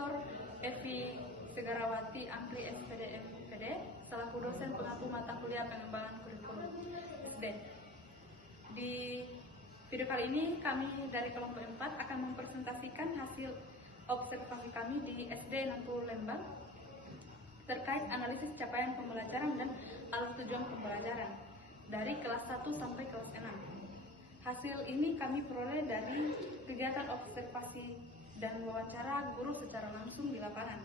Dr. Evi Segarawati Angkri SPD MPD selaku dosen pengampu mata kuliah pengembangan kurikulum SD. Di video kali ini kami dari kelompok 4 akan mempresentasikan hasil observasi kami di SD Nangku Lembang terkait analisis capaian pembelajaran dan alat tujuan pembelajaran dari kelas 1 sampai kelas 6. Hasil ini kami peroleh dari kegiatan observasi dan wawancara guru secara langsung di lapangan.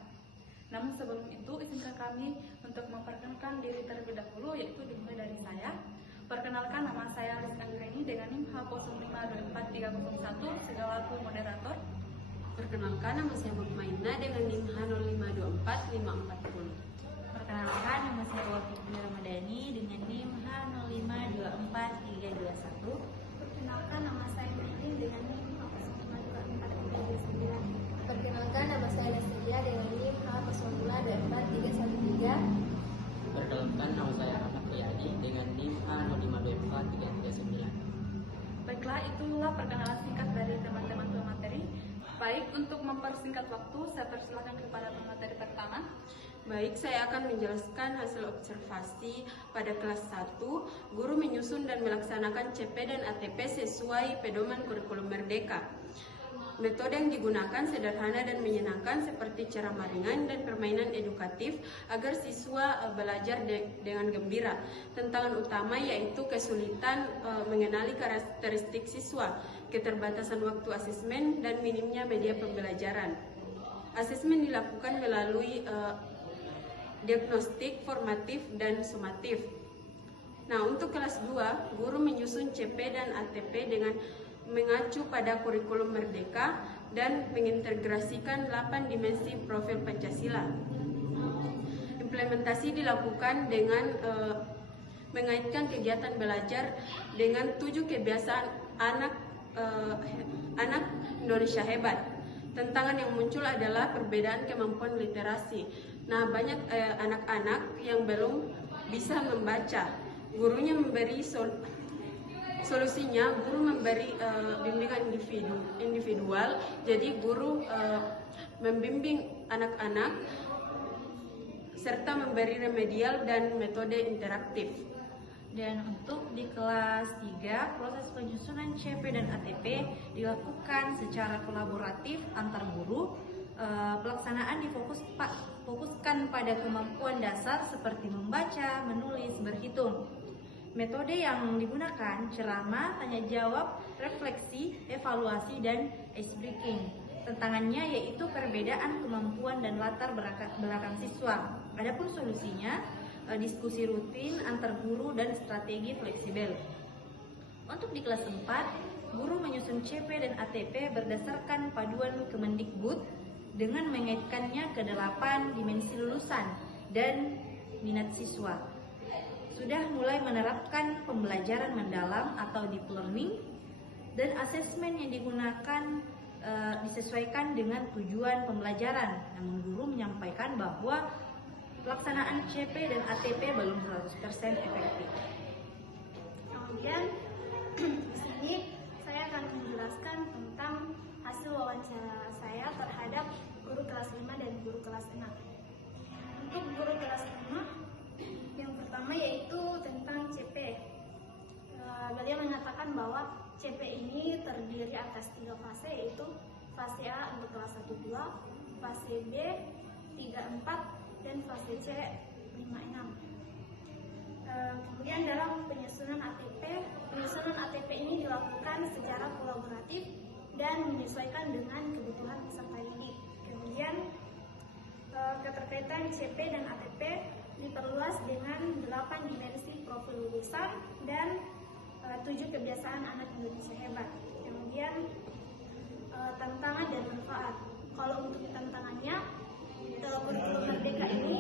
Namun sebelum itu, izinkan kami untuk memperkenalkan diri terlebih dahulu, yaitu dimulai dari saya. Perkenalkan, nama saya Rizky Anggreni dengan NIM H0524301 selaku moderator. Perkenalkan, nama saya Mukmaina dengan NIM H0524540. Perkenalkan, nama saya Wafiqah Ramadhani dengan NIM H0524321. Perkenalkan, nama saya Mehdi dengan NIM H0524329. Perkenalkan, nama saya Nasilia dengan NIM H0024313. Perkenalkan, nama saya Rahmat Riyadi dengan NIM H0524339. Baiklah, itulah perkenalan singkat dari teman-teman pemateri. Baik, untuk mempersingkat waktu, saya persilakan kepada pemateri pertama. Baik, saya akan menjelaskan hasil observasi pada kelas 1. Guru menyusun dan melaksanakan CP dan ATP sesuai pedoman kurikulum Merdeka. Metode yang digunakan sederhana dan menyenangkan seperti ceramah ringan dan permainan edukatif agar siswa belajar dengan gembira. Tantangan utama yaitu kesulitan mengenali karakteristik siswa, keterbatasan waktu asesmen, dan minimnya media pembelajaran. Asesmen dilakukan melalui diagnostik, formatif, dan sumatif. Nah, untuk kelas 2, guru menyusun CP dan ATP dengan mengacu pada kurikulum Merdeka dan mengintegrasikan 8 dimensi profil Pancasila. Implementasi dilakukan dengan mengaitkan kegiatan belajar dengan 7 kebiasaan anak Indonesia hebat. Tantangan yang muncul adalah perbedaan kemampuan literasi. Nah, banyak anak-anak yang belum bisa membaca. Gurunya memberi solusinya, guru memberi bimbingan individual. Jadi guru membimbing anak-anak serta memberi remedial dan metode interaktif. Dan untuk di kelas 3, proses penyusunan CP dan ATP dilakukan secara kolaboratif antar guru. Pelaksanaan difokuskan pada kemampuan dasar seperti membaca, menulis, berhitung. Metode yang digunakan ceramah, tanya jawab, refleksi, evaluasi, dan ice breaking. Tantangannya yaitu perbedaan kemampuan dan latar belakang siswa. Adapun solusinya, diskusi rutin antar guru dan strategi fleksibel. Untuk di kelas 4, guru menyusun CP dan ATP berdasarkan paduan Kemendikbud dengan mengaitkannya ke 8 dimensi lulusan dan minat siswa. Sudah mulai menerapkan pembelajaran mendalam atau deep learning, dan asesmen yang digunakan disesuaikan dengan tujuan pembelajaran. Namun guru menyampaikan bahwa pelaksanaan CP dan ATP belum 100% efektif. Kemudian di sini saya akan menjelaskan tentang hasil wawancara saya terhadap guru kelas 5 dan guru kelas 6. Untuk guru kelas 5, yang pertama yaitu tentang CP. Beliau mengatakan bahwa CP ini terdiri atas 3 fase, yaitu fase A untuk kelas 1-2, fase B 3-4, dan fase C 5-6. Kemudian dalam penyusunan ATP ini dilakukan secara kolaboratif dan menyesuaikan dengan kebutuhan peserta didik. Kemudian keterkaitan CP dan ATP diperluas dengan 8 dimensi profil lulusan dan 7 kebiasaan anak Indonesia hebat. Kemudian tantangan dan manfaat. Kalau untuk tantangannya, kurikulum Merdeka ini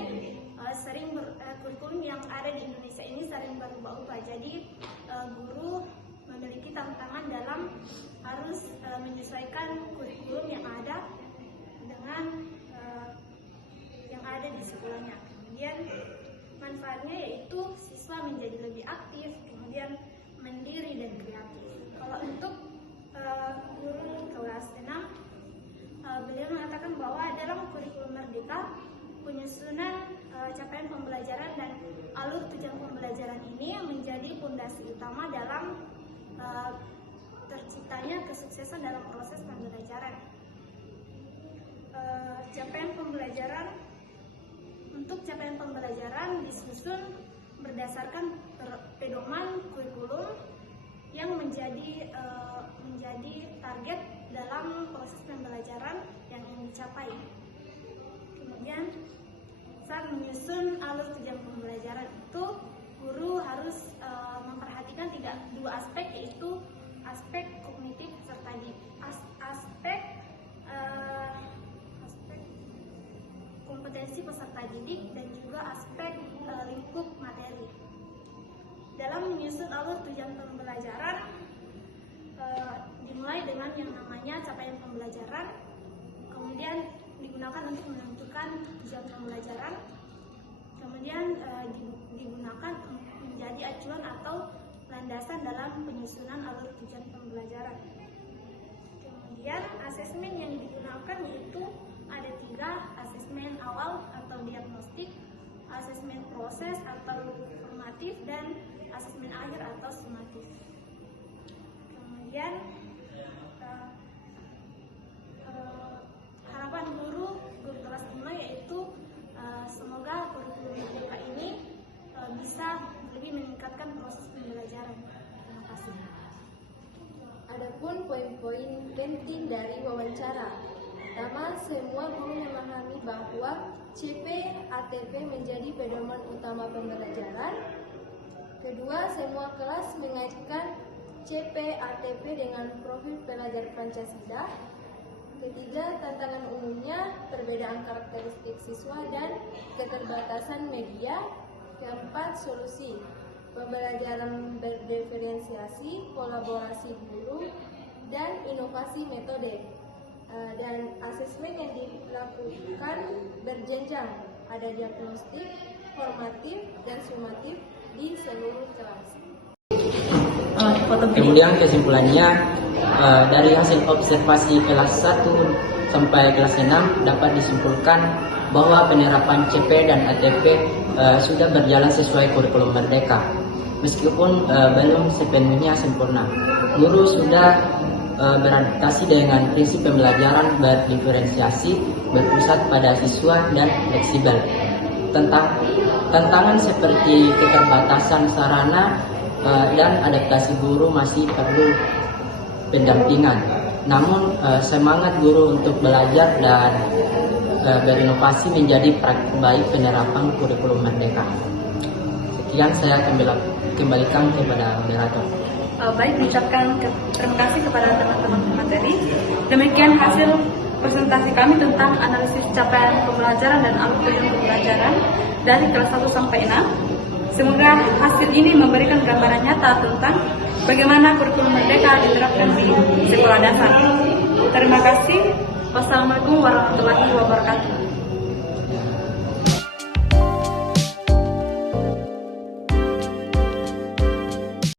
kurikulum yang ada di Indonesia ini sering berubah-ubah. Jadi guru memiliki tantangan dalam harus menyesuaikan kurikulum yang ada dengan yang ada di sekolahnya. Kemudian manfaatnya yaitu siswa menjadi lebih aktif, kemudian mandiri dan kreatif. Kalau untuk guru kelas 6, beliau mengatakan bahwa dalam penyusunan capaian pembelajaran dan alur tujuan pembelajaran ini menjadi fondasi utama dalam terciptanya kesuksesan dalam proses pembelajaran. Untuk capaian pembelajaran disusun berdasarkan pedoman kurikulum yang menjadi target dalam proses pembelajaran yang ingin dicapai. Kemudian saat menyusun alur tujuan pembelajaran itu, guru harus memperhatikan dua aspek, yaitu aspek kognitif serta aspek kompetensi peserta didik dan juga aspek lingkup materi. Dalam menyusun alur tujuan pembelajaran dimulai dengan yang namanya capaian pembelajaran, kemudian digunakan untuk menentukan tujuan pembelajaran, kemudian digunakan menjadi acuan atau landasan dalam penyusunan alur tujuan pembelajaran. Kemudian asesmen yang digunakan yaitu ada 3: asesmen awal atau diagnostik, asesmen proses atau formatif, dan asesmen akhir atau sumatif. Kemudian harapan guru kelas 5 yaitu semoga kurikulum merdeka ini bisa lebih meningkatkan proses pembelajaran. Terima kasih. Adapun poin-poin penting dari wawancara. Pertama, semua guru memahami bahwa CP ATP menjadi pedoman utama pembelajaran. Kedua, semua kelas mengaitkan CP ATP dengan profil pelajar Pancasila. Ketiga, tantangan umumnya, perbedaan karakteristik siswa dan keterbatasan media. Keempat, solusi, pembelajaran berdiferensiasi, kolaborasi guru, dan inovasi metode. Dan asesmen yang dilakukan berjenjang, ada diagnostik, formatif, dan sumatif di seluruh kelas. Kemudian kesimpulannya, dari hasil observasi kelas 1 sampai kelas 6 dapat disimpulkan bahwa penerapan CP dan ATP sudah berjalan sesuai kurikulum merdeka. Meskipun belum sepenuhnya sempurna, guru sudah beradaptasi dengan prinsip pembelajaran berdiferensiasi, berpusat pada siswa, dan fleksibel. Tantangan seperti keterbatasan sarana dan adaptasi guru masih perlu pendampingan. Namun semangat guru untuk belajar dan berinovasi menjadi praktik baik penerapan kurikulum merdeka. Sekian, saya kembalikan kepada moderator. Baik, mengucapkan terima kasih kepada teman-teman materi. Demikian hasil presentasi kami tentang analisis capaian pembelajaran dan alur tujuan pembelajaran dari kelas 1 sampai 6. Semoga hasil ini memberikan gambaran nyata tentang bagaimana kurikulum merdeka diterapkan di sekolah dasar. Terima kasih. Wassalamualaikum warahmatullahi wabarakatuh.